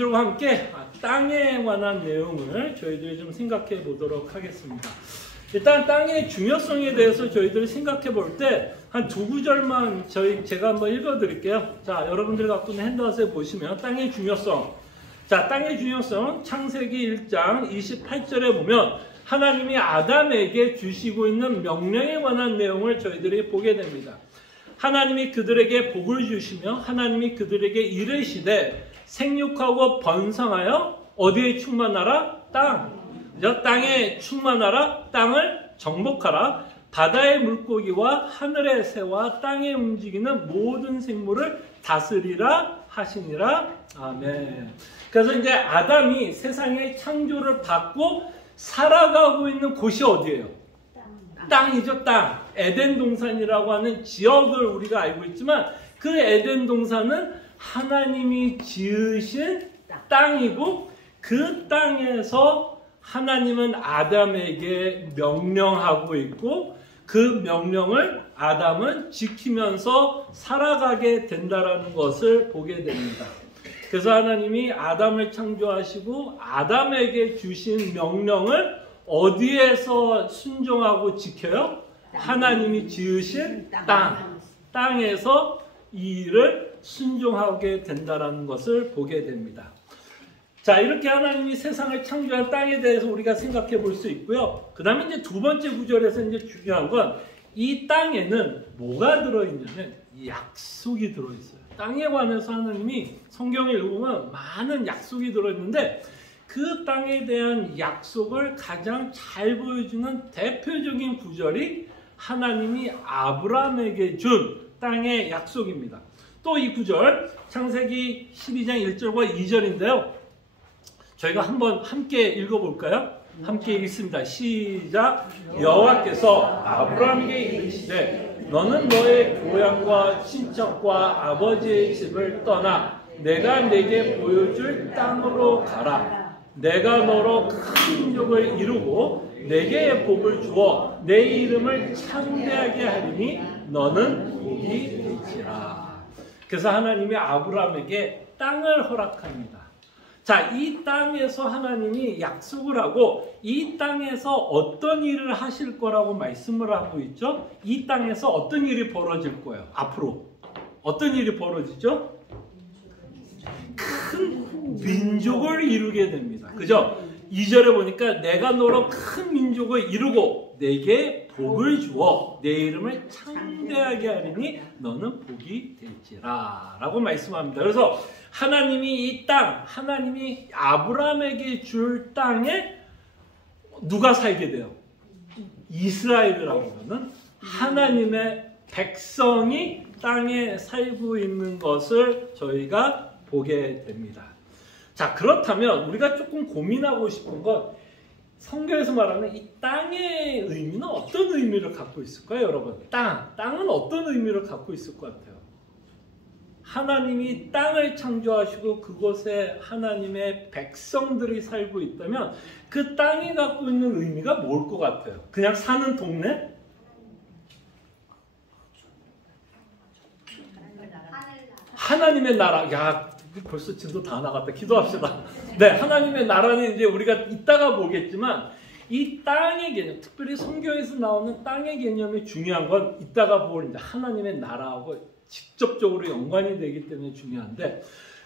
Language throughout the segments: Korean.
들과 함께 땅에 관한 내용을 저희들이 좀 생각해 보도록 하겠습니다. 일단 땅의 중요성에 대해서 저희들이 생각해 볼 때 한 두 구절만 제가 한번 읽어 드릴게요. 자, 여러분들 갖고 있는 핸드아웃에 보시면 땅의 중요성. 자, 땅의 중요성 창세기 1장 28절에 보면 하나님이 아담에게 주시고 있는 명령에 관한 내용을 저희들이 보게 됩니다. 하나님이 그들에게 복을 주시며 하나님이 그들에게 이르시되 생육하고 번성하여 어디에 충만하라? 땅. 땅에 충만하라. 땅을 정복하라. 바다의 물고기와 하늘의 새와 땅에 움직이는 모든 생물을 다스리라 하시니라. 아멘. 그래서 이제 아담이 세상의 창조를 받고 살아가고 있는 곳이 어디예요? 땅이죠, 땅. 에덴 동산이라고 하는 지역을 우리가 알고 있지만 그 에덴 동산은 하나님이 지으신 땅이고 그 땅에서 하나님은 아담에게 명령하고 있고 그 명령을 아담은 지키면서 살아가게 된다는 것을 보게 됩니다. 그래서 하나님이 아담을 창조하시고 아담에게 주신 명령을 어디에서 순종하고 지켜요? 하나님이 지으신 땅에서 이 일을 순종하게 된다는 것을 보게 됩니다. 자, 이렇게 하나님이 세상을 창조한 땅에 대해서 우리가 생각해 볼 수 있고요. 그 다음에 이제 두 번째 구절에서 이제 중요한 건 이 땅에는 뭐가 들어있냐면 약속이 들어있어요. 땅에 관해서 하나님이 성경을 읽으면 많은 약속이 들어있는데 그 땅에 대한 약속을 가장 잘 보여주는 대표적인 구절이 하나님이 아브라함에게 준 땅의 약속입니다. 또 이 구절 창세기 12장 1절과 2절인데요. 저희가 한번 함께 읽어볼까요? 함께 읽습니다. 시작. 여호와께서 아브라함에게 이르시되 너는 너의 고향과 친척과 아버지의 집을 떠나 내가 내게 보여줄 땅으로 가라. 내가 너로 큰 민족을 이루고 내게 복을 주어 내 이름을 창대하게 하리니 너는 복이 되리라. 그래서 하나님이 아브라함에게 땅을 허락합니다. 자, 이 땅에서 하나님이 약속을 하고 이 땅에서 어떤 일을 하실 거라고 말씀을 하고 있죠. 이 땅에서 어떤 일이 벌어질 거예요. 앞으로 어떤 일이 벌어지죠? 큰 민족을 이루게 됩니다. 그죠? 2절에 보니까 내가 너로 큰 민족을 이루고 내게 복을 주어 내 이름을 창대하게 하리니 너는 복이 될지라 라고 말씀합니다. 그래서 하나님이 이 땅, 하나님이 아브라함에게 줄 땅에 누가 살게 돼요? 이스라엘이라고 하는 하나님의 백성이 땅에 살고 있는 것을 저희가 보게 됩니다. 자, 그렇다면 우리가 조금 고민하고 싶은 건 성경에서 말하는 이 땅의 의미는 어떤 의미를 갖고 있을까요, 여러분? 땅은 어떤 의미를 갖고 있을 것 같아요? 하나님이 땅을 창조하시고 그곳에 하나님의 백성들이 살고 있다면 그 땅이 갖고 있는 의미가 뭘 것 같아요? 그냥 사는 동네? 하나님의 나라. 야, 벌써 진도 다 나갔다. 기도합시다. 네, 하나님의 나라는 이제 우리가 이따가 보겠지만 이 땅의 개념, 특별히 성경에서 나오는 땅의 개념이 중요한 건 이따가 볼 이제 하나님의 나라하고 직접적으로 연관이 되기 때문에 중요한데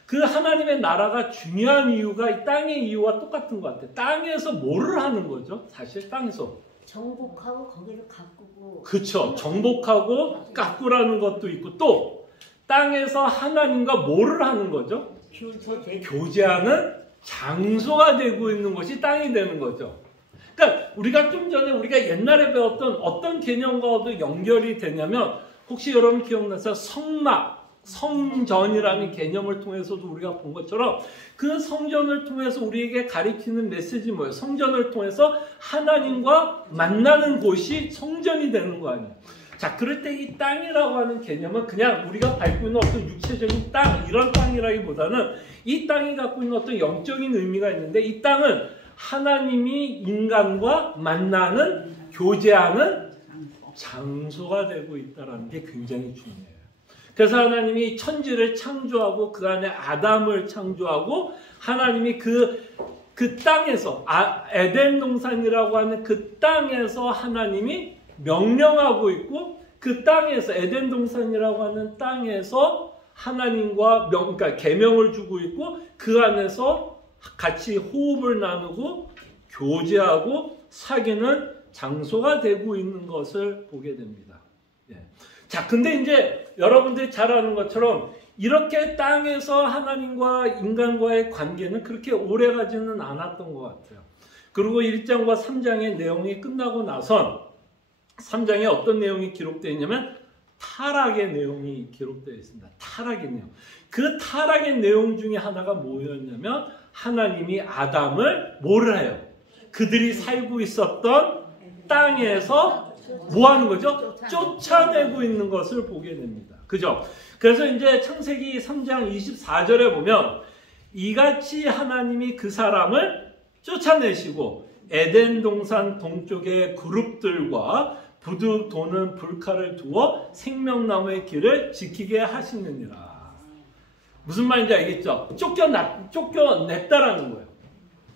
그 하나님의 나라가 중요한 이유가 이 땅의 이유와 똑같은 것 같아요. 땅에서 뭐를 하는 거죠? 사실 땅에서 정복하고 거기를 가꾸고. 그렇죠. 정복하고 가꾸라는 것도 있고 또 땅에서 하나님과 뭐를 하는 거죠? 교제하는 장소가 되고 있는 것이 땅이 되는 거죠. 그러니까 우리가 좀 전에 우리가 옛날에 배웠던 어떤 개념과도 연결이 되냐면 혹시 여러분 기억나서 성전이라는 개념을 통해서도 우리가 본 것처럼 그 성전을 통해서 우리에게 가리키는 메시지 뭐예요? 성전을 통해서 하나님과 만나는 곳이 성전이 되는 거 아니에요? 자, 그럴 때 이 땅이라고 하는 개념은 그냥 우리가 밟고 있는 어떤 육체적인 땅, 이런 땅이라기보다는 이 땅이 갖고 있는 어떤 영적인 의미가 있는데 이 땅은 하나님이 인간과 만나는, 교제하는 장소가 되고 있다는 게 굉장히 중요해요. 그래서 하나님이 천지를 창조하고 그 안에 아담을 창조하고 하나님이 그 땅에서 에덴 동산이라고 하는 그 땅에서 하나님이 명령하고 있고 그 땅에서 에덴 동산이라고 하는 땅에서 하나님과 그러니까 계명을 주고 있고 그 안에서 같이 호흡을 나누고 교제하고 사귀는 장소가 되고 있는 것을 보게 됩니다. 예. 자, 근데 이제 여러분들이 잘 아는 것처럼 이렇게 땅에서 하나님과 인간과의 관계는 그렇게 오래 가지는 않았던 것 같아요. 그리고 1장과 3장의 내용이 끝나고 나선 3장에 어떤 내용이 기록되어 있냐면 타락의 내용이 기록되어 있습니다. 타락의 내용. 그 타락의 내용 중에 하나가 뭐였냐면 하나님이 아담을 뭐를 해요? 그들이 살고 있었던 땅에서 뭐 하는 거죠? 쫓아내고 있는 것을 보게 됩니다. 그죠? 그래서 이제 창세기 3장 24절에 보면 이같이 하나님이 그 사람을 쫓아내시고 에덴 동산 동쪽의 그룹들과 부두 도는 불칼을 두어 생명나무의 길을 지키게 하시느니라. 무슨 말인지 알겠죠? 쫓겨냈다라는 거예요.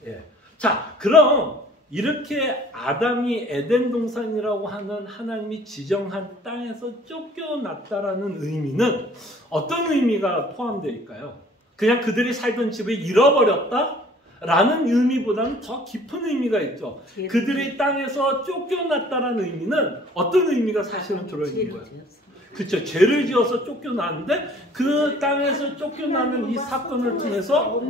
예. 자, 그럼 이렇게 아담이 에덴 동산이라고 하는 하나님이 지정한 땅에서 쫓겨났다라는 의미는 어떤 의미가 포함되어 있을까요? 그냥 그들이 살던 집을 잃어버렸다? 라는 의미보다는 더 깊은 의미가 있죠. 그들이 땅에서 쫓겨났다라는 의미는 어떤 의미가 사실은 들어있는 거예요? 그렇죠. 죄를 지어서 쫓겨났는데 그 땅에서 쫓겨나는 이 사건을 통해서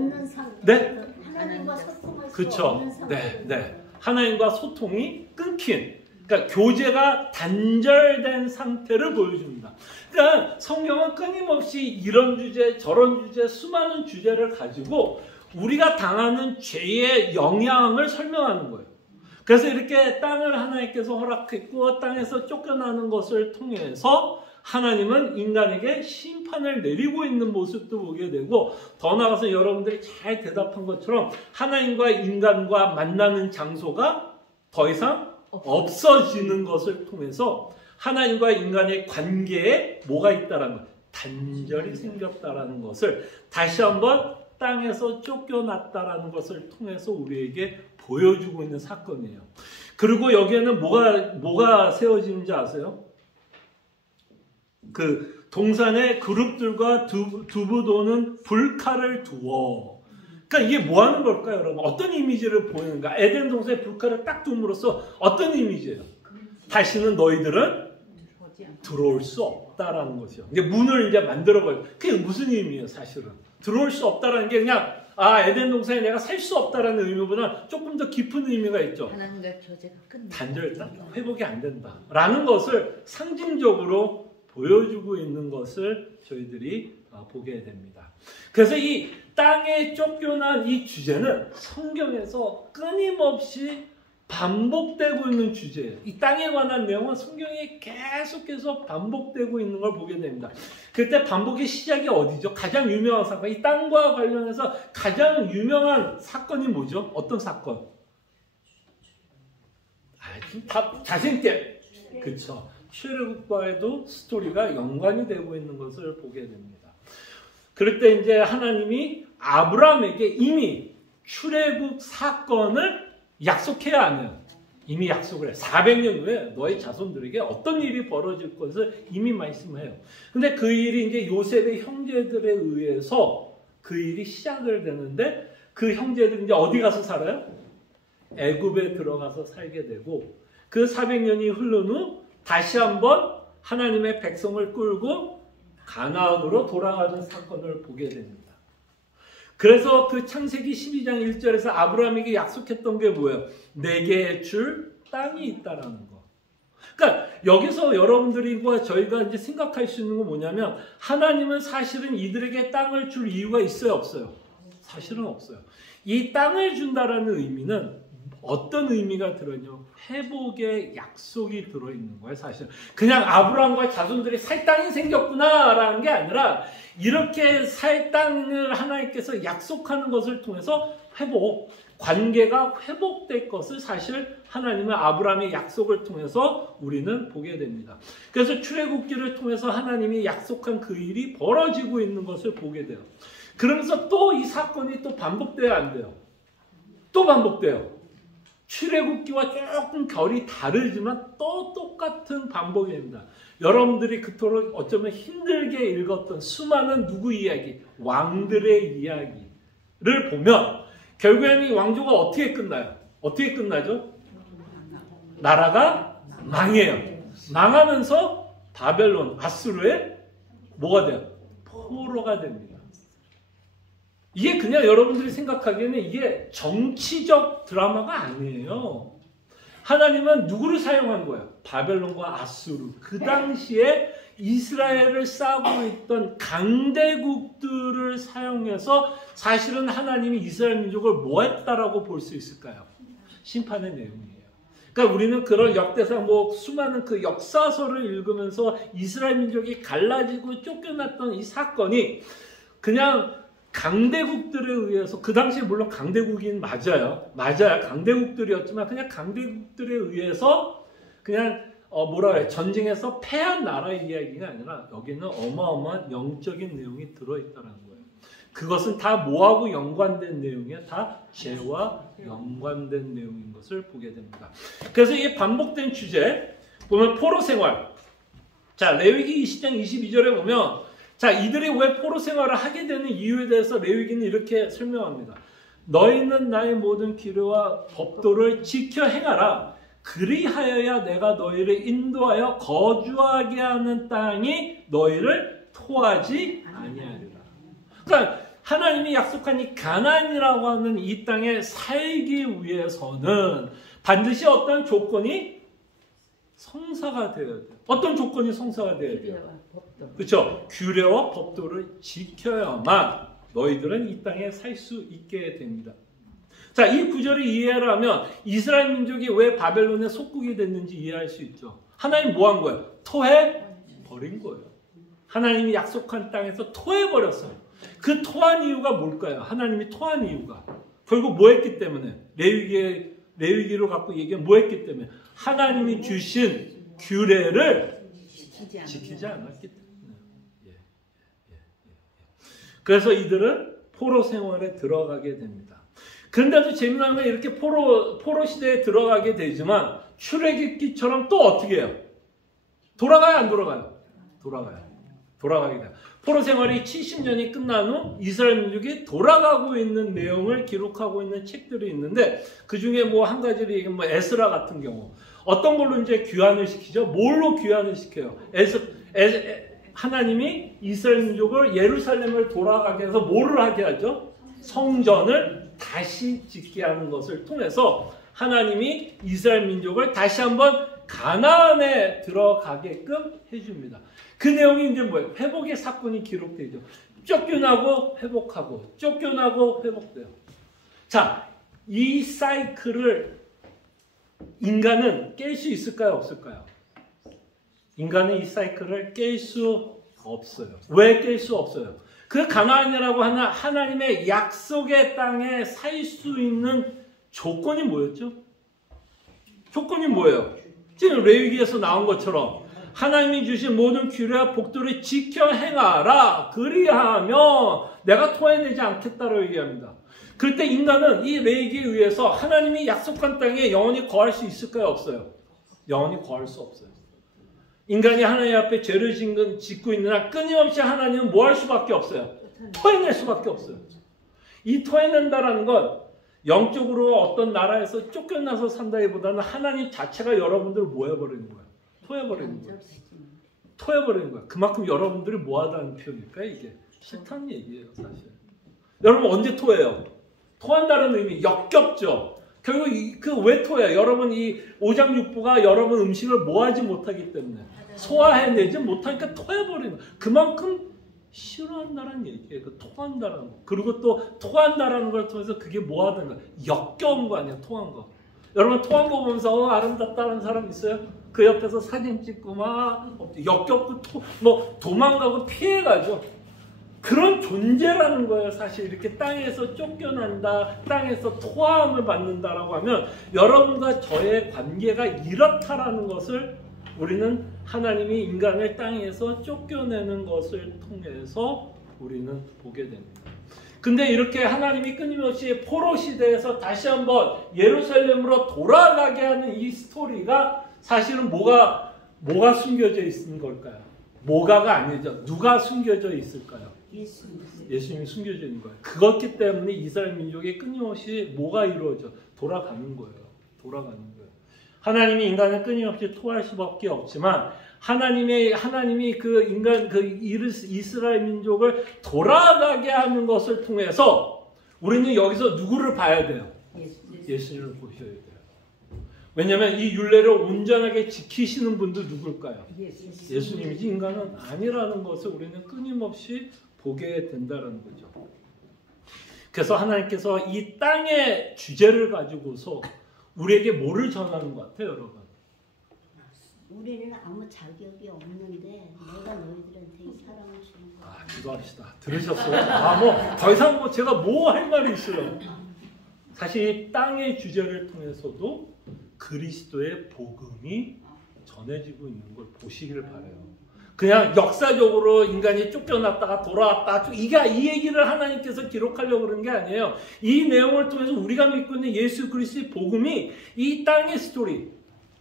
네? 하나님과 소통할 수 그렇죠. 없는 네, 네. 하나님과 소통이 끊긴, 그러니까 교제가 단절된 상태를 보여줍니다. 그러니까 성경은 끊임없이 이런 주제, 저런 주제, 수많은 주제를 가지고 우리가 당하는 죄의 영향을 설명하는 거예요. 그래서 이렇게 땅을 하나님께서 허락했고 땅에서 쫓겨나는 것을 통해서 하나님은 인간에게 심판을 내리고 있는 모습도 보게 되고 더 나아가서 여러분들이 잘 대답한 것처럼 하나님과 인간과 만나는 장소가 더 이상 없어지는 것을 통해서 하나님과 인간의 관계에 뭐가 있다라는 것, 단절이 생겼다라는 것을 다시 한번 땅에서 쫓겨났다라는 것을 통해서 우리에게 보여주고 있는 사건이에요. 그리고 여기에는 뭐가 세워지는지 아세요? 그 동산의 그룹들과 두부도는 불칼을 두어. 그러니까 이게 뭐 하는 걸까요, 여러분? 어떤 이미지를 보이는가? 에덴 동산에 불칼을 딱 둠으로써 어떤 이미지예요? 다시는 너희들은 들어올 수 없다라는 것이요. 이제 문을 이제 만들어버려. 그게 무슨 의미예요, 사실은? 들어올 수 없다라는 게 그냥 에덴 동산에 내가 살 수 없다라는 의미보다 조금 더 깊은 의미가 있죠. 하나님과 교제가 끝나. 단절됐다. 회복이 안 된다라는 것을 상징적으로 보여주고 있는 것을 저희들이 보게 됩니다. 그래서 이 땅에 쫓겨난 이 주제는 성경에서 끊임없이 반복되고 있는 주제예요. 이 땅에 관한 내용은 성경에 계속해서 반복되고 있는 걸 보게 됩니다. 그때 반복의 시작이 어디죠? 가장 유명한 사건. 이 땅과 관련해서 가장 유명한 사건이 뭐죠? 어떤 사건? 다 자신있게. 그렇죠. 출애굽과에도 스토리가 연관이 되고 있는 것을 보게 됩니다. 그럴 때 이제 하나님이 아브라함에게 이미 출애굽 사건을 약속해야 하는, 이미 약속을 해. 400년 후에 너의 자손들에게 어떤 일이 벌어질 것을 이미 말씀해요. 근데 그 일이 이제 요셉의 형제들에 의해서 그 일이 시작을 되는데 그 형제들이 이제 어디 가서 살아요? 애굽에 들어가서 살게 되고 그 400년이 흐른 후 다시 한번 하나님의 백성을 끌고 가나안으로 돌아가는 사건을 보게 됩니다. 그래서 그 창세기 12장 1절에서 아브라함에게 약속했던 게 뭐예요? 내게 줄 땅이 있다라는 거. 그러니까 여기서 여러분들과 저희가 이제 생각할 수 있는 건 뭐냐면 하나님은 사실은 이들에게 땅을 줄 이유가 있어요, 없어요? 사실은 없어요. 이 땅을 준다라는 의미는 어떤 의미가 들어있냐? 회복의 약속이 들어있는 거예요, 사실. 그냥 아브라함과 자손들이 살 땅이 생겼구나라는 게 아니라 이렇게 살 땅을 하나님께서 약속하는 것을 통해서 회복, 관계가 회복될 것을 사실 하나님은 아브라함의 약속을 통해서 우리는 보게 됩니다. 그래서 출애굽기를 통해서 하나님이 약속한 그 일이 벌어지고 있는 것을 보게 돼요. 그러면서 또 이 사건이 또 반복돼야 안 돼요. 또 반복돼요. 출애굽기와 조금 결이 다르지만 또 똑같은 반복입니다. 여러분들이 그토록 어쩌면 힘들게 읽었던 수많은 누구 이야기, 왕들의 이야기를 보면 결국에는 이 왕조가 어떻게 끝나요? 어떻게 끝나죠? 나라가 망해요. 망하면서 바벨론, 아수르의 뭐가 돼요? 포로가 됩니다. 이게 그냥 여러분들이 생각하기에는 이게 정치적 드라마가 아니에요. 하나님은 누구를 사용한 거예요? 바벨론과 아수르. 그 당시에 이스라엘을 싸고 있던 강대국들을 사용해서 사실은 하나님이 이스라엘 민족을 뭐 했다라고 볼 수 있을까요? 심판의 내용이에요. 그러니까 우리는 그런 역대상 수많은 그 역사서를 읽으면서 이스라엘 민족이 갈라지고 쫓겨났던 이 사건이 그냥 강대국들에 의해서, 그 당시에 물론 강대국인 맞아요. 강대국들이었지만 그냥 강대국들에 의해서 그냥 전쟁에서 패한 나라의 이야기가 아니라 여기는 어마어마한 영적인 내용이 들어있다는 거예요. 그것은 다 뭐하고 연관된 내용이에요? 다 죄와 연관된 내용인 것을 보게 됩니다. 그래서 이 반복된 주제 보면 포로 생활. 자, 레위기 20장 22절에 보면 자, 이들이 왜 포로 생활을 하게 되는 이유에 대해서 레위기는 이렇게 설명합니다. 너희는 나의 모든 규례와 법도를 지켜 행하라. 그리하여야 내가 너희를 인도하여 거주하게 하는 땅이 너희를 토하지 아니하리라. 그러니까 하나님이 약속한 이 가나안이라고 하는 이 땅에 살기 위해서는 반드시 어떤 조건이 성사가 되어야 돼요. 어떤 조건이 성사가 되어야 돼요? 그렇죠. 규례와 법도를 지켜야만 너희들은 이 땅에 살 수 있게 됩니다. 자, 이 구절을 이해를 하면 이스라엘 민족이 왜 바벨론의 속국이 됐는지 이해할 수 있죠. 하나님 뭐 한 거예요? 토해 버린 거예요. 하나님이 약속한 땅에서 토해 버렸어요. 그 토한 이유가 뭘까요? 하나님이 토한 이유가 결국 뭐 했기 때문에? 레위기로 갖고 얘기하면 뭐 했기 때문에? 하나님이 주신 규례를 지키지 않았기 때문에. 그래서 이들은 포로 생활에 들어가게 됩니다. 그런데도 재미난 건 이렇게 포로 시대에 들어가게 되지만 출애굽기처럼 또 어떻게 해요? 돌아가요, 안 돌아가요? 돌아가게 돼요. 포로 생활이 70년이 끝난 후 이스라엘 민족이 돌아가고 있는 내용을 기록하고 있는 책들이 있는데 그 중에 한 가지를 얘기하면 에스라 같은 경우 어떤 걸로 이제 귀환을 시키죠? 뭘로 귀환을 시켜요? 하나님이 이스라엘 민족을 예루살렘을 돌아가게 해서 뭐를 하게 하죠? 성전을 다시 짓게 하는 것을 통해서 하나님이 이스라엘 민족을 다시 한번 가나안에 들어가게끔 해줍니다. 그 내용이 이제 뭐예요? 회복의 사건이 기록되죠. 쫓겨나고 회복하고 쫓겨나고 회복돼요. 자, 이 사이클을 인간은 깰 수 있을까요? 없을까요? 인간은 이 사이클을 깰 수 없어요. 왜 깰 수 없어요? 그 가나안이라고 하는 하나님의 약속의 땅에 살 수 있는 조건이 뭐였죠? 조건이 뭐예요? 지금 레위기에서 나온 것처럼 하나님이 주신 모든 규례와 복도를 지켜 행하라. 그리하면 내가 토해내지 않겠다라고 얘기합니다. 그럴 때 인간은 이 레위기에 의해서 하나님이 약속한 땅에 영원히 거할 수 있을까요? 없어요? 영원히 거할 수 없어요. 인간이 하나님 앞에 죄를 짓고 있는 한 끊임없이 하나님은 뭐 할 수밖에 없어요? 토해낼 수밖에 없어요. 이 토해낸다라는 건 영적으로 어떤 나라에서 쫓겨나서 산다기보다는 하나님 자체가 여러분들을 뭐 해버리는 거예요? 토해버리는 거예요. 토해버리는 거예요. 그만큼 여러분들이 뭐하다는 표현일까요? 이게 싫다는 얘기예요, 사실. 여러분 언제 토해요? 토한다는 의미 역겹죠. 결국 왜 토해요? 여러분 이 오장육부가 여러분 음식을 뭐하지 못하기 때문에 소화해내지 못하니까 토해버리는 거예요. 그만큼 싫어한다는 얘기예요. 그 토한다는 거. 그리고 또 토한다라는 걸 통해서 그게 뭐하는 거야? 역겨운 거 아니야, 토한 거. 여러분 토한 거 보면서 아름답다는 사람 있어요? 그 옆에서 사진 찍고 막 역겹고 도망가고 피해가죠. 그런 존재라는 거예요. 사실 이렇게 땅에서 쫓겨난다, 땅에서 토함을 받는다라고 하면 여러분과 저의 관계가 이렇다라는 것을 우리는 하나님이 인간을 땅에서 쫓겨내는 것을 통해서 우리는 보게 됩니다. 근데 이렇게 하나님이 끊임없이 포로 시대에서 다시 한번 예루살렘으로 돌아가게 하는 이 스토리가 사실은 뭐가 숨겨져 있는 걸까요? 뭐가가 아니죠. 누가 숨겨져 있을까요? 예수님이 숨겨져 있는 거예요. 그렇기 때문에 이스라엘 민족이 끊임없이 뭐가 이루어져? 돌아가는 거예요. 돌아가는 거예요. 하나님이 인간을 끊임없이 토할 수밖에 없지만 하나님이 그 인간 이스라엘 민족을 돌아가게 하는 것을 통해서 우리는 여기서 누구를 봐야 돼요? 예수님을 보셔야 돼요. 왜냐하면 이 율례를 온전하게 지키시는 분들 누굴까요? 예수님이지 인간은 아니라는 것을 우리는 끊임없이 보게 된다는 거죠. 그래서 하나님께서 이 땅의 주제를 가지고서 우리에게 뭐를 전하는 것 같아요, 여러분? 우리는 아무 자격이 없는데 내가 너희들한테 이 사랑을 주는 거야. 기도합시다. 들으셨어요? 더 이상 제가 할 말이 있어요. 사실 이 땅의 주제를 통해서도 그리스도의 복음이 전해지고 있는 걸 보시길 바라요. 그냥 역사적으로 인간이 쫓겨났다가 돌아왔다. 이 얘기를 하나님께서 기록하려고 그런 게 아니에요. 이 내용을 통해서 우리가 믿고 있는 예수 그리스도의 복음이 이 땅의 스토리,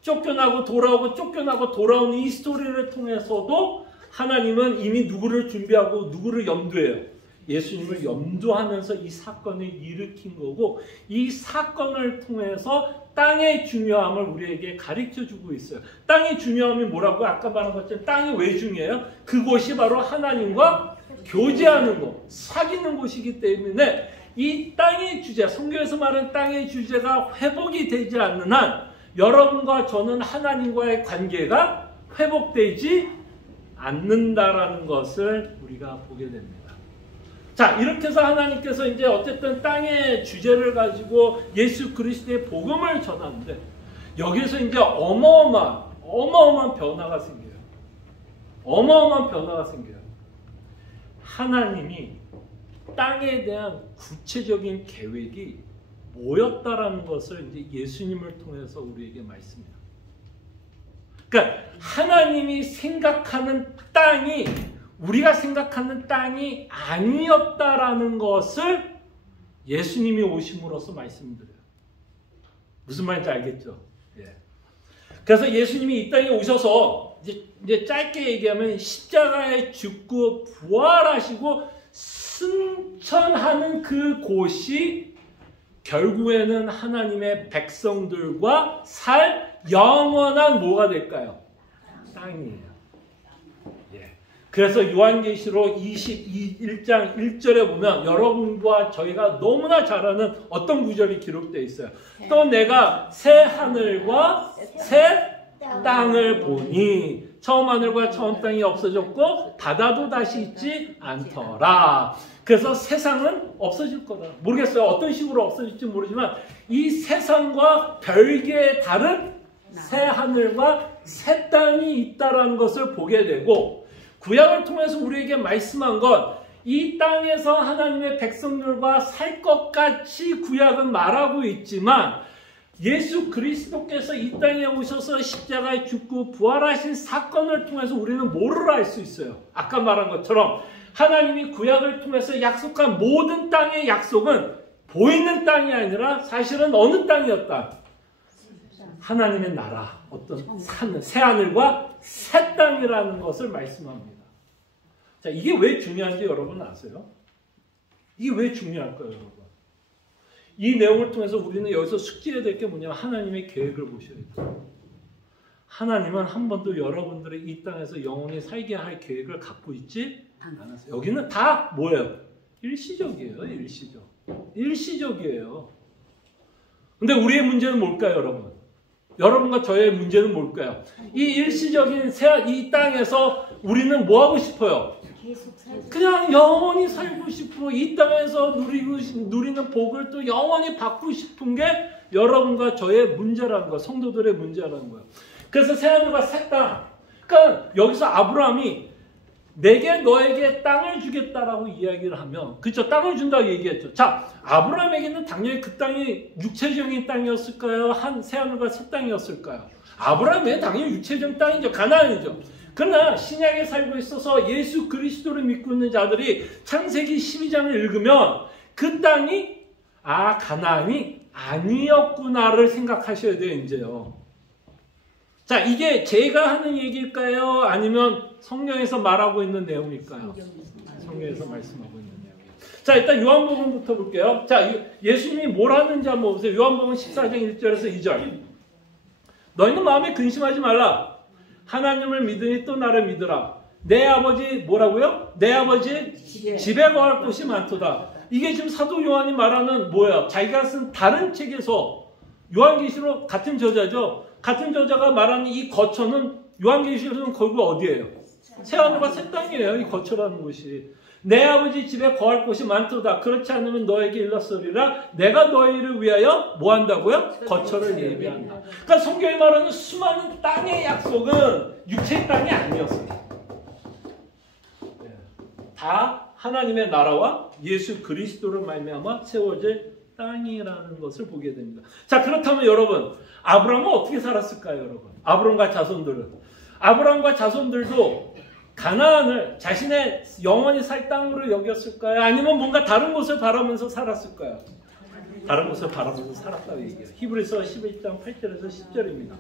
쫓겨나고 돌아오고 쫓겨나고 돌아오는 이 스토리를 통해서도 하나님은 이미 누구를 준비하고 누구를 염두해요. 예수님을 염두하면서 이 사건을 일으킨 거고 이 사건을 통해서 땅의 중요함을 우리에게 가르쳐주고 있어요. 땅의 중요함이 뭐라고? 아까 말한 것처럼 땅이 왜 중요해요? 그곳이 바로 하나님과 교제하는 곳, 사귀는 곳이기 때문에 이 땅의 주제, 성경에서 말하는 땅의 주제가 회복이 되지 않는 한 여러분과 저는 하나님과의 관계가 회복되지 않는다라는 것을 우리가 보게 됩니다. 자, 이렇게 해서 하나님께서 이제 어쨌든 땅의 주제를 가지고 예수 그리스도의 복음을 전하는데 여기서 이제 어마어마한 변화가 생겨요. 어마어마한 변화가 생겨요. 하나님이 땅에 대한 구체적인 계획이 뭐였다라는 것을 이제 예수님을 통해서 우리에게 말씀해요. 그러니까 하나님이 생각하는 땅이 우리가 생각하는 땅이 아니었다라는 것을 예수님이 오심으로써 말씀드려요. 무슨 말인지 알겠죠? 예. 그래서 예수님이 이 땅에 오셔서 이제 짧게 얘기하면 십자가에 죽고 부활하시고 승천하는 그 곳이 결국에는 하나님의 백성들과 살 영원한 뭐가 될까요? 땅이에요. 그래서 요한계시록 21장 1절에 보면 여러분과 저희가 너무나 잘 아는 어떤 구절이 기록되어 있어요. 또 내가 새 하늘과 새 땅을 보니 처음 하늘과 처음 땅이 없어졌고 바다도 다시 있지 않더라. 그래서 세상은 없어질 거다. 모르겠어요. 어떤 식으로 없어질지 모르지만 이 세상과 별개의 다른 새 하늘과 새 땅이 있다라는 것을 보게 되고 구약을 통해서 우리에게 말씀한 것, 이 땅에서 하나님의 백성들과 살 것 같이 구약은 말하고 있지만 예수 그리스도께서 이 땅에 오셔서 십자가에 죽고 부활하신 사건을 통해서 우리는 뭐를 알 수 있어요? 아까 말한 것처럼 하나님이 구약을 통해서 약속한 모든 땅의 약속은 보이는 땅이 아니라 사실은 어느 땅이었다? 하나님의 나라, 어떤 새 하늘과 새 땅이라는 것을 말씀합니다. 자, 이게 왜 중요한지 여러분 아세요? 이게 왜 중요할까요, 여러분? 이 내용을 통해서 우리는 여기서 숙지해야 될 게 뭐냐면 하나님의 계획을 보셔야 돼요. 하나님은 한 번도 여러분들의 이 땅에서 영원히 살게 할 계획을 갖고 있지 않았어요. 여기는 다 뭐예요? 일시적이에요, 일시적. 일시적이에요. 근데 우리의 문제는 뭘까요, 여러분? 여러분과 저의 문제는 뭘까요? 이 일시적인 이 땅에서 우리는 뭐 하고 싶어요? 계속 살고 그냥 영원히 살고 싶고 이 땅에서 누리는 복을 또 영원히 받고 싶은 게 여러분과 저의 문제라는 거야. 성도들의 문제라는 거야. 그래서 새하늘과 새 땅. 그러니까 여기서 아브라함이 내게 너에게 땅을 주겠다라고 이야기를 하면, 그쵸? 땅을 준다고 얘기했죠. 자, 아브라함에게는 당연히 그 땅이 육체적인 땅이었을까요? 새하늘과 새 땅이었을까요? 아브라함은 당연히 육체적인 땅이죠. 가나안이죠. 그러나 신약에 살고 있어서 예수 그리스도를 믿고 있는 자들이 창세기 12장을 읽으면 그 땅이 가나안이 아니었구나를 생각하셔야 돼요. 이제요. 자, 이게 제가 하는 얘기일까요? 아니면 성경에서 말하고 있는 내용일까요? 성경에서 말씀하고 있는 내용이에요. 자, 일단 요한복음부터 볼게요. 자, 예수님이 뭘 하는지 한번 보세요. 요한복음 14장 1절에서 2절. 너희는 마음에 근심하지 말라. 하나님을 믿으니 또 나를 믿으라. 내 아버지 뭐라고요? 내 아버지 집에 거할 곳이 많도다. 이게 지금 사도 요한이 말하는 뭐예요? 자기가 쓴 다른 책에서 요한계시록 같은 저자죠. 같은 저자가 말하는 이 거처는 요한계시록은 거기가 어디예요? 새하늘과 새 땅이에요. 이 거처라는 곳이. 내 아버지 집에 거할 곳이 많도다. 그렇지 않으면 너에게 일렀으리라. 내가 너희를 위하여 뭐 한다고요? 거처를 예비한다. 그러니까 성경이 말하는 수많은 땅의 약속은 육체의 땅이 아니었어요. 다 하나님의 나라와 예수 그리스도를 말미암아 세워질 땅이라는 것을 보게 됩니다. 자, 그렇다면 여러분, 아브라함은 어떻게 살았을까요, 여러분? 아브라함과 자손들도 가나안을 자신의 영원히 살 땅으로 여겼을까요? 아니면 뭔가 다른 곳을 바라면서 살았을까요? 다른 곳을 바라면서 살았다고 얘기해요. 히브리서 11장 8절에서 10절입니다.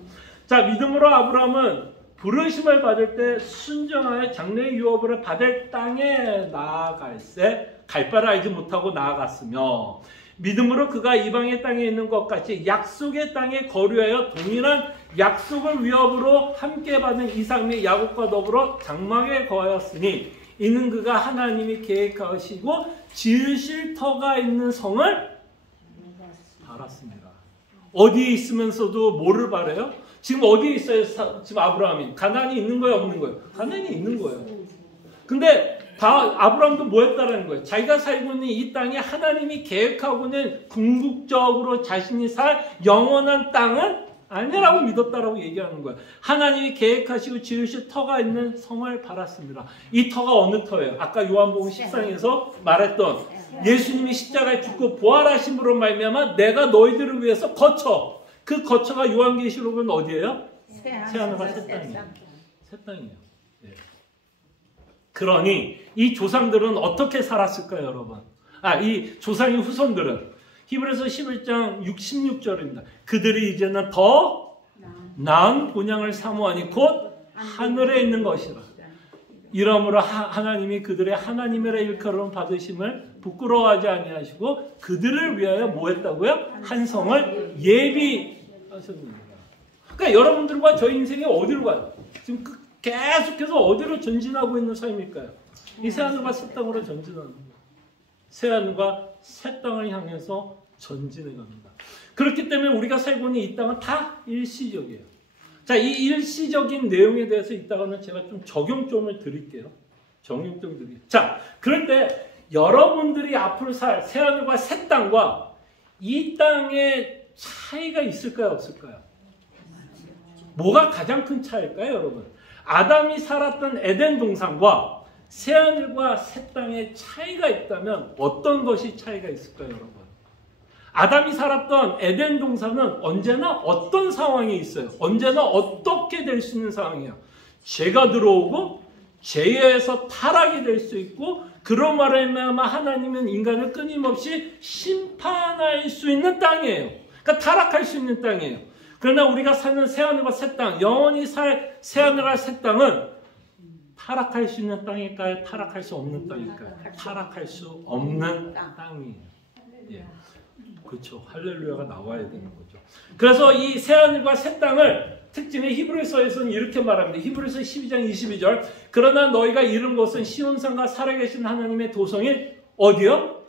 자, 믿음으로 아브라함은 부르심을 받을 때 순정하여 장래의 유업을 받을 땅에 나아갈새 갈 바를 알지 못하고 나아갔으며, 믿음으로 그가 이방의 땅에 있는 것 같이 약속의 땅에 거류하여 동일한 약속을 위협으로 함께 받은 이삭 및 야곱과 더불어 장막에 거하였으니 이는 그가 하나님이 계획하시고 지으실 터가 있는 성을 바랐습니다. 어디에 있으면서도 뭐를 바라요? 지금 어디에 있어요? 지금 아브라함이 가나안이 있는 거예요, 없는 거예요? 가나안이 있는 거예요. 근데 아브라함도 뭐 했다라는 거예요? 자기가 살고 있는 이 땅이 하나님이 계획하고 있는 궁극적으로 자신이 살 영원한 땅은 아니라고 믿었다라고 얘기하는 거예요. 하나님이 계획하시고 지으실 터가 있는 성을 바랐습니다. 이 터가 어느 터예요? 아까 요한복음 14장에서 말했던 예수님이 십자가에 죽고 부활하심으로 말미암아 내가 너희들을 위해서 거처. 그 거처가 요한계시록은 어디예요? 새하늘과 새 땅이에요. 새 땅이에요. 그러니 이 조상들은 어떻게 살았을까요, 여러분? 이 조상의 후손들은 히브리서 11장 66절입니다. 그들이 이제는 더 나은 본향을 사모하니 곧 하늘에 있는 것이라. 이러므로 하나님이 그들의 하나님의 일컬음 받으심을 부끄러워하지 아니하시고 그들을 위하여 뭐 했다고요? 한 성을 예비하셨습니다. 그러니까 여러분들과 저희 인생이 어디로 가요? 지금 계속해서 어디로 전진하고 있는 삶일까요? 이 새하늘과 새 땅으로 전진하는 거예요. 새하늘과 새 땅을 향해서 전진해 갑니다. 그렇기 때문에 우리가 살고 있는 이 땅은 다 일시적이에요. 자, 이 일시적인 내용에 대해서 이따가는 제가 좀 적용점을 드릴게요. 자, 그럴 때 여러분들이 앞으로 살 새하늘과 새 땅과 이 땅의 차이가 있을까요, 없을까요? 뭐가 가장 큰 차이일까요, 여러분? 아담이 살았던 에덴 동산과 새하늘과 새 땅의 차이가 있다면 어떤 것이 차이가 있을까요, 여러분? 아담이 살았던 에덴 동산은 언제나 어떤 상황이 있어요? 언제나 어떻게 될 수 있는 상황이에요? 죄가 들어오고 죄에 의해서 타락이 될 수 있고 그런 말에 의하면 하나님은 인간을 끊임없이 심판할 수 있는 땅이에요. 그러니까 타락할 수 있는 땅이에요. 그러나 우리가 사는 새하늘과 새 땅, 영원히 살 새하늘과 새 땅은 타락할 수 있는 땅일까요? 타락할 수 없는 땅일까요? 타락할 수 없는 땅이에요. 예. 그렇죠. 할렐루야가 나와야 되는 거죠. 그래서 이 새하늘과 새 땅을 특징의 히브리서에서는 이렇게 말합니다. 히브리서 12장 22절. 그러나 너희가 이룬 것은 시온산과 살아계신 하나님의 도성인 어디요?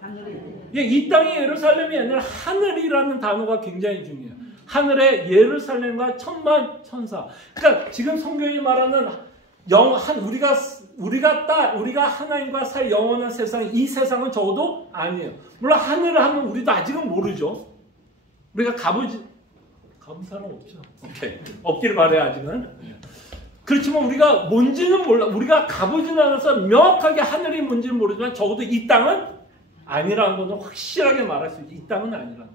예, 이 땅이 예루살렘이 아니라 하늘이라는 단어가 굉장히 중요해요. 하늘의 예루살렘과 천만 천사. 그러니까 지금 성경이 말하는 우리가 우리가 하나님과 살 영원한 세상, 이 세상은 적어도 아니에요. 물론 하늘을 하면 우리도 아직은 모르죠. 우리가 가본 사람 없죠. 오케이. 없길 바래 아직은. 그렇지만 우리가 뭔지는 몰라. 우리가 가보진 않아서 명확하게 하늘이 뭔지는 모르지만 적어도 이 땅은 아니라는 것은 확실하게 말할 수 있지. 이 땅은 아니라는 거예요.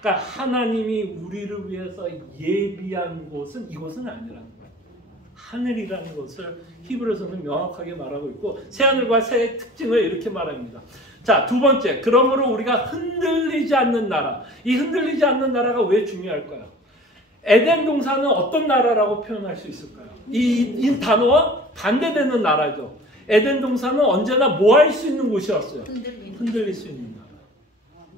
그러니까 하나님이 우리를 위해서 예비한 곳은 이곳은 아니라는 거예요. 하늘이라는 것을 히브리서는 명확하게 말하고 있고 새하늘과 새의 특징을 이렇게 말합니다. 자, 두 번째, 그러므로 우리가 흔들리지 않는 나라. 이 흔들리지 않는 나라가 왜 중요할까요? 에덴 동산은 어떤 나라라고 표현할 수 있을까요? 이 단어와 반대되는 나라죠. 에덴 동산은 언제나 뭐 할 수 있는 곳이었어요? 흔들릴 수 있는 나라.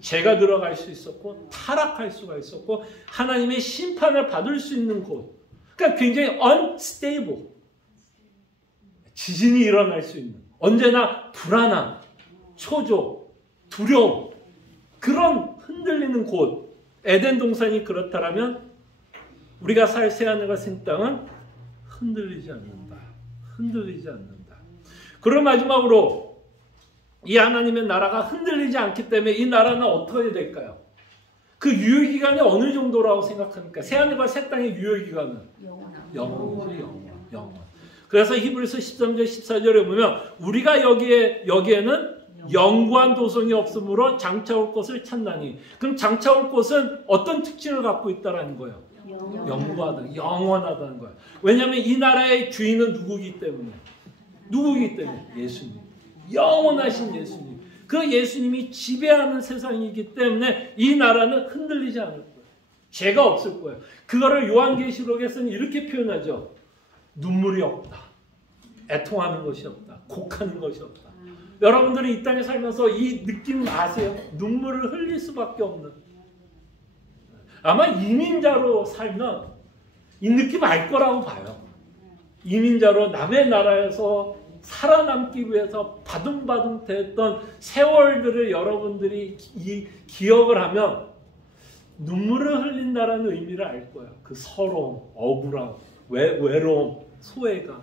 죄가 들어갈 수 있었고 타락할 수가 있었고 하나님의 심판을 받을 수 있는 곳. 그러니까 굉장히 unstable. 지진이 일어날 수 있는, 언제나 불안함, 초조, 두려움, 그런 흔들리는 곳. 에덴 동산이 그렇다면 우리가 살 새하늘과 새 땅은 흔들리지 않는다. 흔들리지 않는다. 그리고 마지막으로 이 하나님의 나라가 흔들리지 않기 때문에 이 나라는 어떻게 될까요? 그 유효기간이 어느 정도라고 생각합니까? 새하늘과 새 땅의 유효기간은? 영원이죠. 영원. 그래서 히브리서 13절 14절에 보면 우리가 여기에는 영구한 도성이 없으므로 장차 올 것을 찾나니. 그럼 장차 올 것은 어떤 특징을 갖고 있다는 거예요? 영구하다, 영원하다는 거예요. 왜냐하면 이 나라의 주인은 누구기 때문에? 예수님. 영원하신 예수님. 그 예수님이 지배하는 세상이기 때문에 이 나라는 흔들리지 않을 거예요. 죄가 없을 거예요. 그거를 요한계시록에서는 이렇게 표현하죠. 눈물이 없다. 애통하는 것이 없다. 곡하는 것이 없다. 여러분들이 이 땅에 살면서 이 느낌 아세요? 눈물을 흘릴 수밖에 없는. 아마 이민자로 살면 이 느낌 알 거라고 봐요. 이민자로 남의 나라에서 살아남기 위해서 바둥바둥 됐던 세월들을 여러분들이 기억을 하면 눈물을 흘린다라는 의미를 알 거예요. 그 서러움, 억울함, 외로움, 소외감.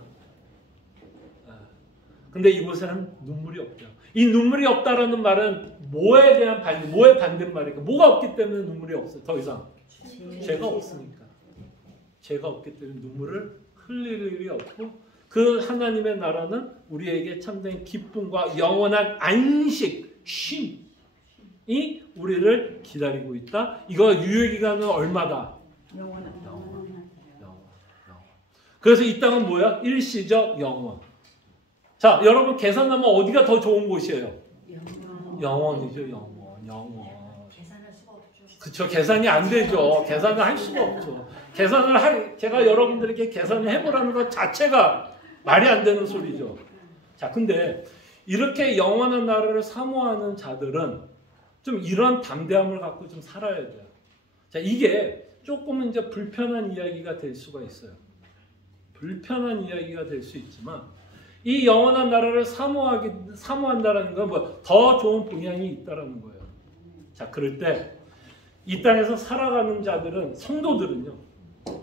근데 이곳에는 눈물이 없죠. 이 눈물이 없다라는 말은 뭐에 대한 뭐의 반대말일까? 뭐가 없기 때문에 눈물이 없어요. 더 이상. 죄가 없으니까. 죄가 없기 때문에 눈물을 흘릴 일이 없고 그 하나님의 나라는 우리에게 참된 기쁨과 영원한 안식, 쉼이 우리를 기다리고 있다. 이거 유효기간은 얼마다? 영원. 그래서 이 땅은 뭐야? 일시적 영원. 자, 여러분 계산하면 어디가 더 좋은 곳이에요? 영원이죠, 영원. 계산할 수가 없죠. 그쵸, 계산이 안 되죠. 계산을 할 수가 없죠. 제가 여러분들에게 계산을 해보라는 것 자체가 말이 안 되는 소리죠. 자, 근데 이렇게 영원한 나라를 사모하는 자들은 좀 이런 담대함을 갖고 좀 살아야 돼요. 자, 이게 조금은 이제 불편한 이야기가 될 수가 있어요. 불편한 이야기가 될 수 있지만 이 영원한 나라를 사모한다는 건 뭐 더 좋은 방향이 있다라는 거예요. 자, 그럴 때 이 땅에서 살아가는 자들은, 성도들은요,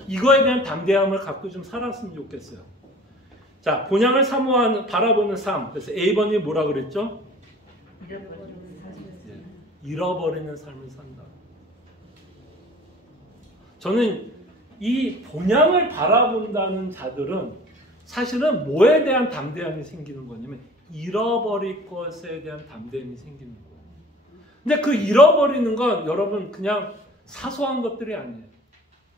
이거에 대한 담대함을 갖고 좀 살았으면 좋겠어요. 자, 본향을 바라보는 삶. 그래서 A번이 뭐라 그랬죠? 잃어버리는 삶을 산다. 저는 이 본향을 바라본다는 자들은 사실은 뭐에 대한 담대함이 생기는 거냐면 잃어버릴 것에 대한 담대함이 생기는 거예요. 근데 그 잃어버리는 건 여러분 그냥 사소한 것들이 아니에요.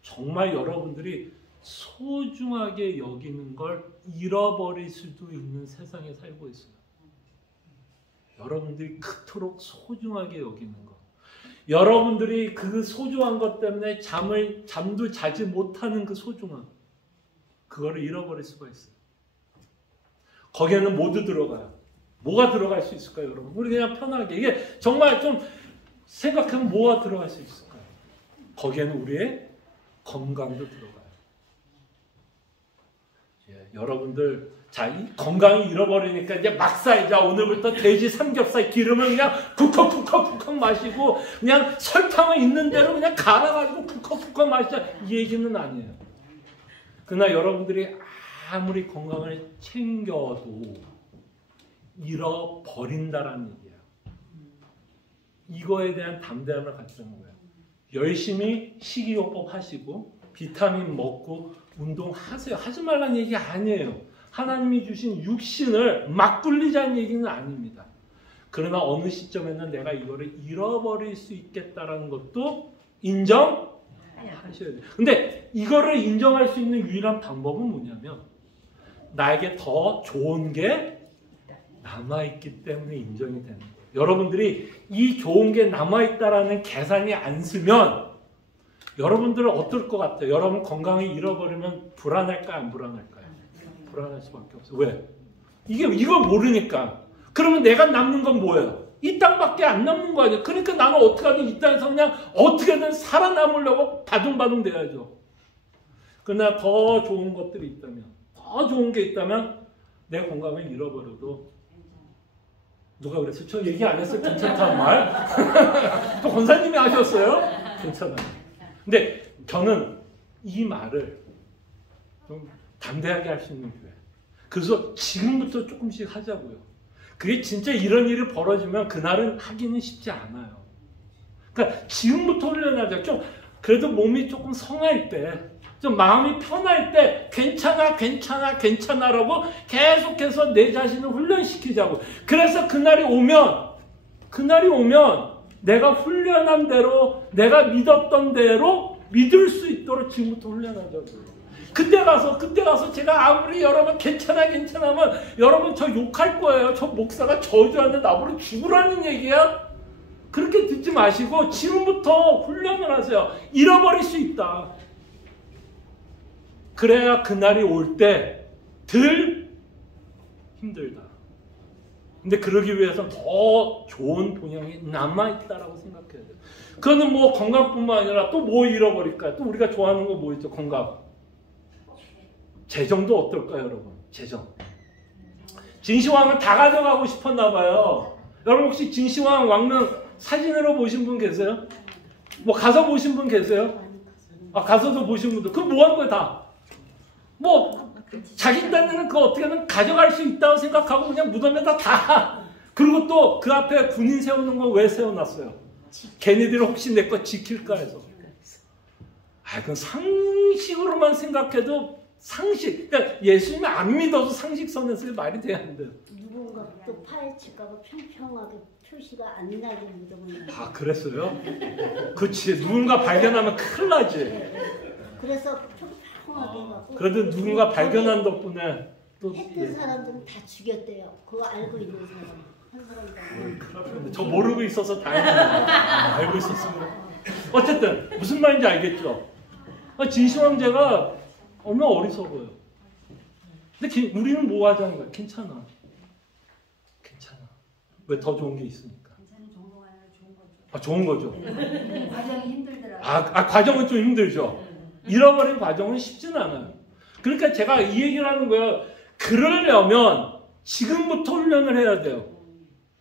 정말 여러분들이 소중하게 여기는 걸 잃어버릴 수도 있는 세상에 살고 있어요. 여러분들이 그토록 소중하게 여기는 것. 여러분들이 그 소중한 것 때문에 잠도 자지 못하는 그 소중함. 그거를 잃어버릴 수가 있어요. 거기에는 모두 들어가요. 뭐가 들어갈 수 있을까요, 여러분? 우리 그냥 편하게. 이게 정말 좀 생각하면 뭐가 들어갈 수 있을까요? 거기에는 우리의 건강도 들어가요. 예, 여러분들, 자, 이 건강이 잃어버리니까 이제 막 살자. 오늘부터 돼지 삼겹살 기름을 그냥 쿡쿡쿡쿡 마시고 그냥 설탕을 있는 대로 그냥 갈아가지고 쿡쿡쿡 마시자. 이 얘기는 아니에요. 그러나 여러분들이 아무리 건강을 챙겨도 잃어버린다라는 얘기예요. 이거에 대한 담대함을 갖추는 거예요. 열심히 식이요법 하시고 비타민 먹고 운동하세요. 하지 말라는 얘기 아니에요. 하나님이 주신 육신을 막 굴리자는 얘기는 아닙니다. 그러나 어느 시점에는 내가 이거를 잃어버릴 수 있겠다라는 것도 인정하셔야 돼요. 근데 이거를 인정할 수 있는 유일한 방법은 뭐냐면 나에게 더 좋은 게 남아있기 때문에 인정이 되는 거예요. 여러분들이 이 좋은 게 남아있다라는 계산이 안 쓰면 여러분들은 어떨 것 같아요? 여러분 건강을 잃어버리면 불안할까요? 안 불안할까요? 불안할 수밖에 없어요. 왜? 이걸 모르니까. 그러면 내가 남는 건 뭐예요? 이 땅밖에 안 남는 거 아니에요? 그러니까 나는 어떻게 하든 이 땅에서 그냥 어떻게든 살아남으려고 바둥바둥 대야죠. 그러나 더 좋은 것들이 있다면, 더 좋은 게 있다면 내 건강을 잃어버려도 누가 그랬어요? 저 얘기 안 했어요? 괜찮다는 말? 또 권사님이 하셨어요? 괜찮아요. 근데 저는 이 말을 좀 담대하게 할 수 있는 교회. 그래서 지금부터 조금씩 하자고요. 그게 진짜 이런 일이 벌어지면 그날은 하기는 쉽지 않아요. 그러니까 지금부터 훈련하자. 좀 그래도 몸이 조금 성할 때, 좀 마음이 편할 때 괜찮아, 괜찮아, 괜찮아라고 계속해서 내 자신을 훈련시키자고. 그래서 그날이 오면 내가 훈련한 대로, 내가 믿었던 대로 믿을 수 있도록 지금부터 훈련하자고요. 그때 가서 제가 아무리 여러분 괜찮아 하면 여러분 저 욕할 거예요. 저 목사가 저주하는데 나보고 죽으라는 얘기야? 그렇게 듣지 마시고 지금부터 훈련을 하세요. 잃어버릴 수 있다. 그래야 그날이 올 때 덜 힘들다. 근데 그러기 위해서 더 좋은 동향이 남아있다라고 생각해야 돼요. 그거는 뭐 건강뿐만 아니라 또 뭐 잃어버릴까요? 또 우리가 좋아하는 거 뭐 있죠? 건강. 재정도 어떨까요, 여러분? 재정. 진시황은 다 가져가고 싶었나 봐요. 여러분 혹시 진시황 왕릉 사진으로 보신 분 계세요? 뭐 가서 보신 분 계세요? 아, 가서도 보신 분들. 그럼 뭐 한 거예요, 다? 뭐 자기 딴에는 그거 어떻게든 가져갈 수 있다고 생각하고 그냥 무덤에다 다. 그리고 또 그 앞에 군인 세우는 거 왜 세워놨어요? 걔네들이 혹시 내 거 지킬까 해서. 아, 그건 상식으로만 생각해도 상식. 그러니까 예수님을 안 믿어도 상식선에서 말이 돼야 안 돼요. 누군가 또 파헤칠까 봐 평평하게 표시가 안 나게 무덤을. 아, 그랬어요? 그치. 누군가 발견하면 큰일 나지. 그래서 평평하게 해갖고. 그래도 누군가 발견한 덕분에 또. 했던 사람들은 다 죽였대요. 그거 알고 있는 사람. 한 사람도. 저 모르고 있어서 다행이에요. 알고 있었으면. 어쨌든 무슨 말인지 알겠죠? 진시황제가 얼마나 어리석어요. 근데 우리는 뭐 하자는 거야? 괜찮아. 괜찮아. 왜 더 좋은 게 있으니까. 괜찮은 정도가 아니라 좋은 거죠. 아, 좋은 거죠. 과정이 힘들더라고요. 과정은 좀 힘들죠. 잃어버린 과정은 쉽진 않아요. 그러니까 제가 이 얘기를 하는 거예요. 그러려면 지금부터 훈련을 해야 돼요.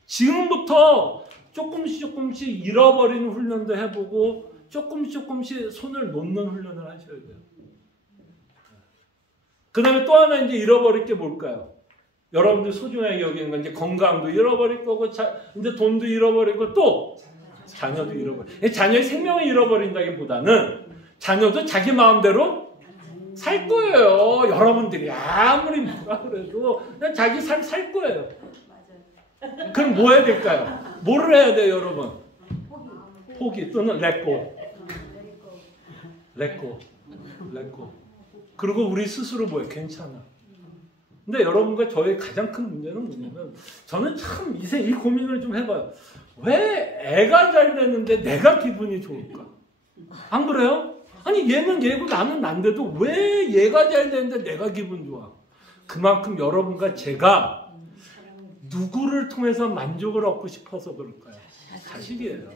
지금부터 조금씩 잃어버리는 훈련도 해보고 조금씩 손을 놓는 훈련을 하셔야 돼요. 그 다음에 또 하나 이제 잃어버릴 게 뭘까요? 여러분들 소중하게 여기는 건 이제 건강도 잃어버릴 거고, 이제 돈도 잃어버리고, 또 자녀도 잃어버리고. 자녀의 생명을 잃어버린다기보다는 자녀도 자기 마음대로 살 거예요. 여러분들이 아무리 뭐라 그래도 그냥 자기 삶 살 거예요. 그럼 뭐 해야 될까요? 뭐를 해야 돼요, 여러분? 포기 또는 렛고. 그리고 우리 스스로 뭐예요? 괜찮아. 근데 여러분과 저의 가장 큰 문제는 뭐냐면 저는 참 이 고민을 좀 해봐요. 왜 애가 잘 되는데 내가 기분이 좋을까? 안 그래요? 아니 얘는 얘고 나는 난데도 왜 얘가 잘 되는데 내가 기분 좋아? 그만큼 여러분과 제가 누구를 통해서 만족을 얻고 싶어서 그럴까요? 자식이에요.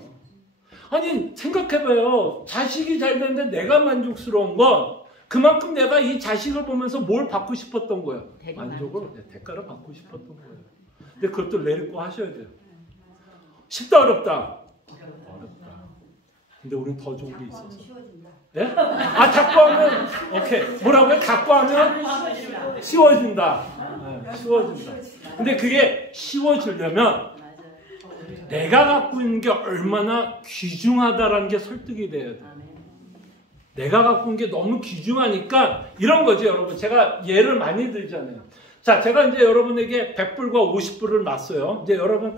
아니 생각해봐요. 자식이 잘 되는데 내가 만족스러운 건 그만큼 내가 이 자식을 보면서 뭘 받고 싶었던 거예요? 만족을, 대가를 받고 싶었던 거예요. 근데 그것도 내리고 하셔야 돼요. 쉽다 어렵다? 어렵다. 근데 우리는 더 좋은 게 자꾸 하면 있어서. 쉬워진다. 예? 아, 자꾸 하면, 오케이. 뭐라고요? 자꾸 하면 쉬워진다. 네, 쉬워진다. 근데 그게 쉬워지려면 내가 갖고 있는 게 얼마나 귀중하다라는 게 설득이 돼야 돼. 내가 갖고 있는 게 너무 귀중하니까 이런 거지, 여러분. 제가 예를 많이 들잖아요. 자, 제가 이제 여러분에게 100불과 50불을 놨어요. 이제 여러분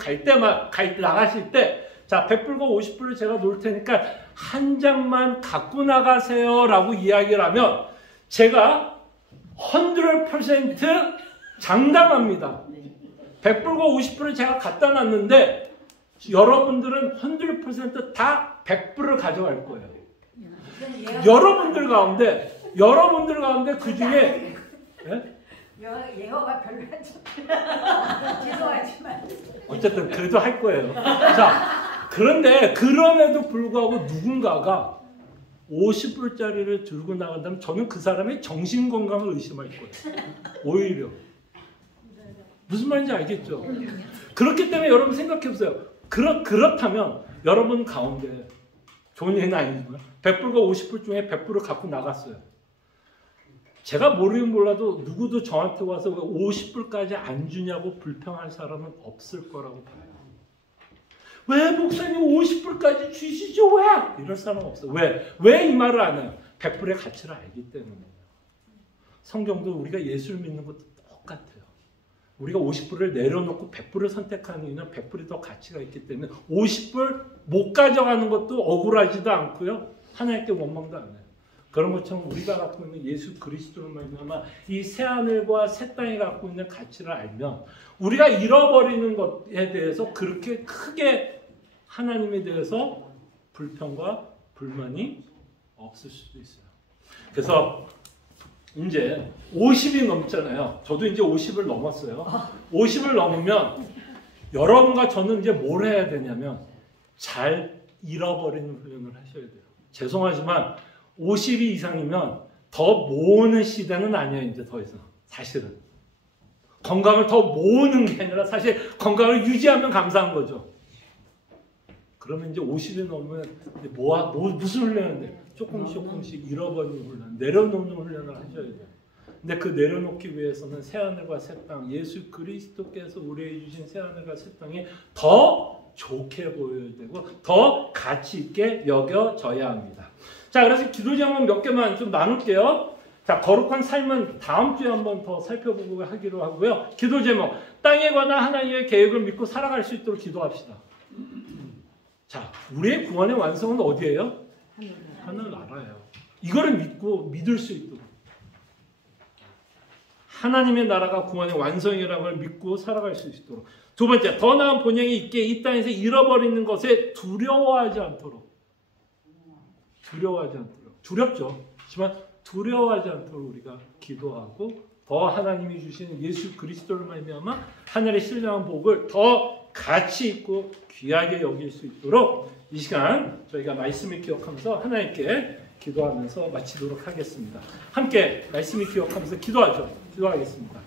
나가실 때, 자, 100불과 50불을 제가 놓을 테니까 한 장만 갖고 나가세요 라고 이야기를 하면 제가 100% 장담합니다. 100불과 50불을 제가 갖다 놨는데 여러분들은 100%다 100불을 가져갈 거예요. 여러분들 가운데 그 중에 예허가 별로 안 좋다. 죄송하지만 어쨌든 그래도 할 거예요. 자, 그런데 그럼에도 불구하고 누군가가 50불짜리를 들고 나간다면 저는 그 사람의 정신건강을 의심할 거예요. 오히려. 무슨 말인지 알겠죠? 그렇기 때문에 여러분 생각해보세요. 그렇다면 여러분 가운데 좋은 얘기는 아니지만 100불과 50불 중에 100불을 갖고 나갔어요. 제가 모르긴 몰라도 누구도 저한테 와서 왜 50불까지 안 주냐고 불평할 사람은 없을 거라고 봐요. 왜 목사님 50불까지 주시죠? 왜? 이럴 사람은 없어요. 왜 이 말을 안 해요? 100불의 가치를 알기 때문이에요. 성경도 우리가 예수를 믿는 것도 똑같아요. 우리가 50불을 내려놓고 100불을 선택하는 이유는 100불이 더 가치가 있기 때문에 50불 못 가져가는 것도 억울하지도 않고요. 하나님께 원망도 안 해요. 그런 것처럼 우리가 갖고 있는 예수 그리스도를 말미암아 이 새하늘과 새 땅이 갖고 있는 가치를 알면 우리가 잃어버리는 것에 대해서 그렇게 크게 하나님에 대해서 불평과 불만이 없을 수도 있어요. 그래서 이제 50이 넘잖아요. 저도 이제 50을 넘었어요. 50을 넘으면 여러분과 저는 이제 뭘 해야 되냐면 잘 잃어버리는 훈련을 하셔야 돼요. 죄송하지만 50이 이상이면 더 모으는 시대는 아니에요. 이제 더 이상. 사실은. 건강을 더 모으는 게 아니라 사실 건강을 유지하면 감사한 거죠. 그러면 이제 50이 넘으면 이제 무슨 훈련인데 조금씩 잃어버리는 훈련, 내려놓는 훈련을 하셔야 돼요. 근데 그 내려놓기 위해서는 새하늘과 새 땅, 예수 그리스도께서 우리에게 주신 새하늘과 새 땅이 더 좋게 보여야 되고 더 가치 있게 여겨져야 합니다. 자, 그래서 기도 제목 몇 개만 좀 나눌게요. 자, 거룩한 삶은 다음 주에 한번 더 살펴보고 하기로 하고요. 기도 제목, 땅에 관한 하나님의 계획을 믿고 살아갈 수 있도록 기도합시다. 자, 우리의 구원의 완성은 어디예요? 하늘나라예요. 이거를 믿을 수 있도록. 하나님의 나라가 구원의 완성이라는 걸 믿고 살아갈 수 있도록. 두 번째, 더 나은 본향이 있게 이 땅에서 잃어버리는 것에 두려워하지 않도록. 두렵죠. 하지만 두려워하지 않도록 우리가 기도하고 더 하나님이 주시는 예수 그리스도를 말미암아 하늘의 신령한 복을 더 가치 있고 귀하게 여길 수 있도록 이 시간 저희가 말씀을 기억하면서 하나님께 기도하면서 마치도록 하겠습니다. 함께 말씀을 기억하면서 기도하겠습니다.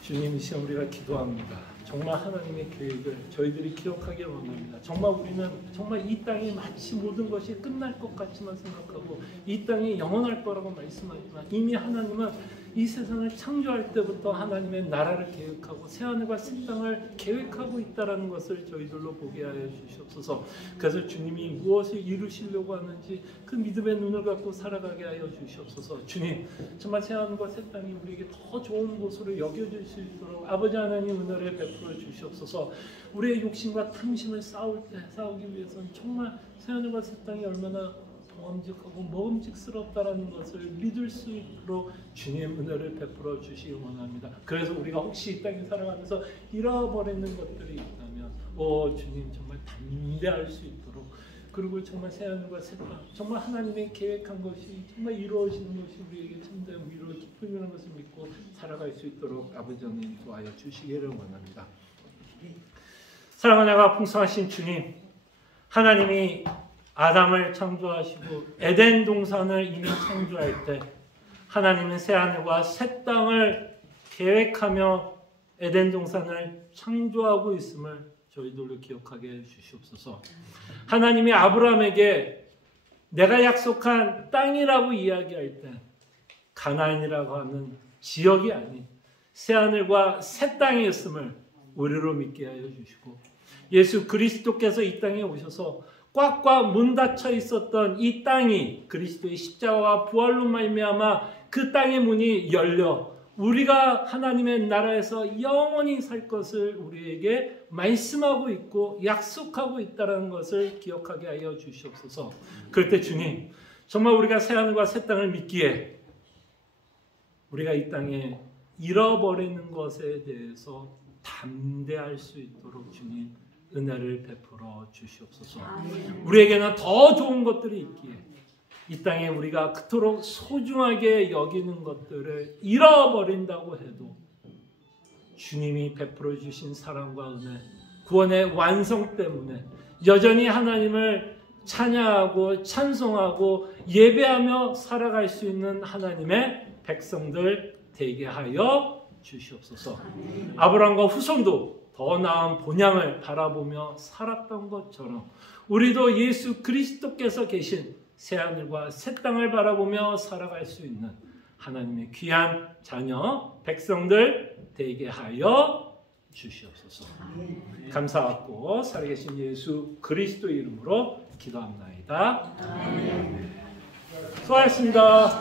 주님, 이 시간 우리가 기도합니다. 정말 하나님의 계획을 저희들이 기억하기 원합니다. 정말 우리는 정말 이 땅이 마치 모든 것이 끝날 것 같지만 생각하고 이 땅이 영원할 거라고 말씀하지만 이미 하나님은 이 세상을 창조할 때부터 하나님의 나라를 계획하고 새하늘과 새 땅을 계획하고 있다는 것을 저희들로 보게 하여 주시옵소서. 그래서 주님이 무엇을 이루시려고 하는지 그 믿음의 눈을 갖고 살아가게 하여 주시옵소서. 주님, 정말 새하늘과 새 땅이 우리에게 더 좋은 곳으로 여겨질 수 있도록 아버지 하나님 은혜를 베풀어 주시옵소서. 우리의 욕심과 탐심을 싸우기 위해서는 정말 새하늘과 새 땅이 얼마나 동함직하고 먹음직스럽다라는 것을 믿을 수 있도록 주님 은혜를 베풀어 주시기 원합니다. 그래서 우리가 혹시 이 땅에 살아가면서 잃어버리는 것들이 있다면 주님 정말 담대할 수 있도록 그리고 정말 새하늘과 새 땅 정말 하나님의 계획한 것이 정말 이루어지는 것이 우리에게 참된 위로 기쁨이라는 것을 믿고 살아갈 수 있도록 아버지 하나님 도와여 주시기를 원합니다. 사랑하는 풍성하신 주님, 하나님이 아담을 창조하시고 에덴 동산을 이미 창조할 때 하나님은 새하늘과 새 땅을 계획하며 에덴 동산을 창조하고 있음을 저희들로 기억하게 해 주시옵소서. 하나님이 아브라함에게 내가 약속한 땅이라고 이야기할 때 가나안이라고 하는 지역이 아닌 새하늘과 새 땅이었음을 우리로 믿게 하여 주시고, 예수 그리스도께서 이 땅에 오셔서 꽉꽉 문 닫혀 있었던 이 땅이 그리스도의 십자가와 부활로 말미암아 그 땅의 문이 열려 우리가 하나님의 나라에서 영원히 살 것을 우리에게 말씀하고 있고 약속하고 있다는 것을 기억하게 하여 주시옵소서. 그럴 때 주님, 정말 우리가 새하늘과 새 땅을 믿기에 우리가 이 땅에 잃어버리는 것에 대해서 담대할 수 있도록 주님 은혜를 베풀어 주시옵소서. 우리에게는 더 좋은 것들이 있기에 이 땅에 우리가 그토록 소중하게 여기는 것들을 잃어버린다고 해도 주님이 베풀어 주신 사랑과 은혜, 구원의 완성 때문에 여전히 하나님을 찬양하고 찬송하고 예배하며 살아갈 수 있는 하나님의 백성들 되게 하여 주시옵소서. 아브라함과 후손도 더 나은 본향을 바라보며 살았던 것처럼 우리도 예수 그리스도께서 계신 새하늘과 새 땅을 바라보며 살아갈 수 있는 하나님의 귀한 자녀 백성들 되게 하여 주시옵소서. 감사하고 살아계신 예수 그리스도 이름으로 기도합나이다. 수고하셨습니다.